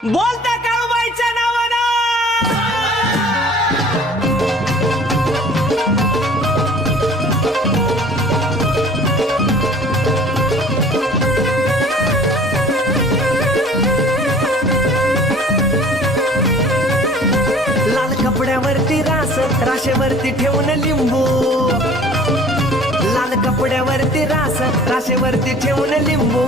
बोलता काळूबाईच्या नावानं लाल कपड्यावरती राशेवरती ठेवून लिंबू, लाल कपड्यावरती राशेवरती ठेवून लिंबू